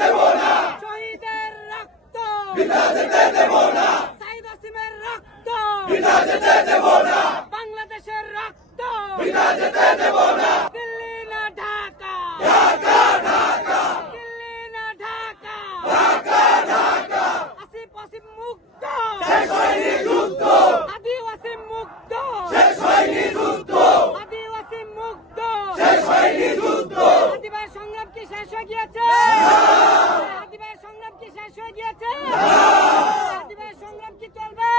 দেব না, শহীদের রক্ত বিনা যেতে দেব না, সাইদ ওয়াসিমের রক্ত বিনা যেতে দেব না, বাংলাদেশের রক্ত বিনা যেতে দেব না, দিল্লি না ঢাকা ঢাকা ঢাকা দিল্লি না ঢাকা ঢাকা ঢাকা, আসিফ ওয়াসিম মুক্ত শেষ হয়নি যুদ্ধ, আদি ওয়াসিম মুক্ত শেষ হয়নি যুদ্ধ, আদি ওয়াসিম মুক্ত শেষ হয়নি যুদ্ধ, আদিবাসী সংগ্রাম কি শেষ হয়ে গিয়েছে? আদিবাসী সংগ্রাম কি শেষ হয়ে গিয়েছে? আদিবাসী সংগ্রাম কি চলবে?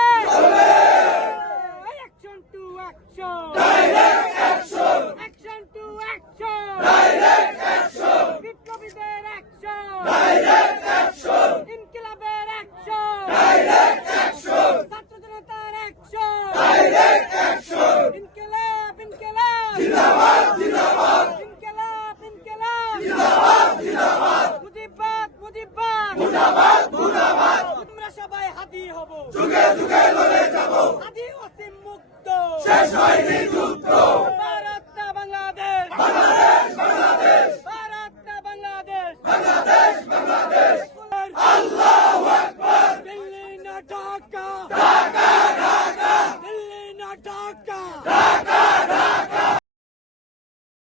Action to action, direct action, action to action, direct action, বিপ্লবীদের অ্যাকশন, ডাইরেক্ট অ্যাকশন, ইনকিলাবের অ্যাকশন, ডাইরেক্ট অ্যাকশন, ছাত্র জনতার অ্যাকশন, ডাইরেক্ট অ্যাকশন, ইনকিলাব ইনকিলাব জিন্দাবাদ জিন্দাবাদ, ইনকিলাব ইনকিলাব জিন্দাবাদ জিন্দাবাদ, মুজিববাদ মুজিববাদ, মুর্দাবাদ মুর্দাবাদ, তোমরা সবাই হাতি হব, যুগে যুগে লড়ে যাব, আদি ওয়াসিম মুক্ত, শেষ হয়নি যুদ্ধ,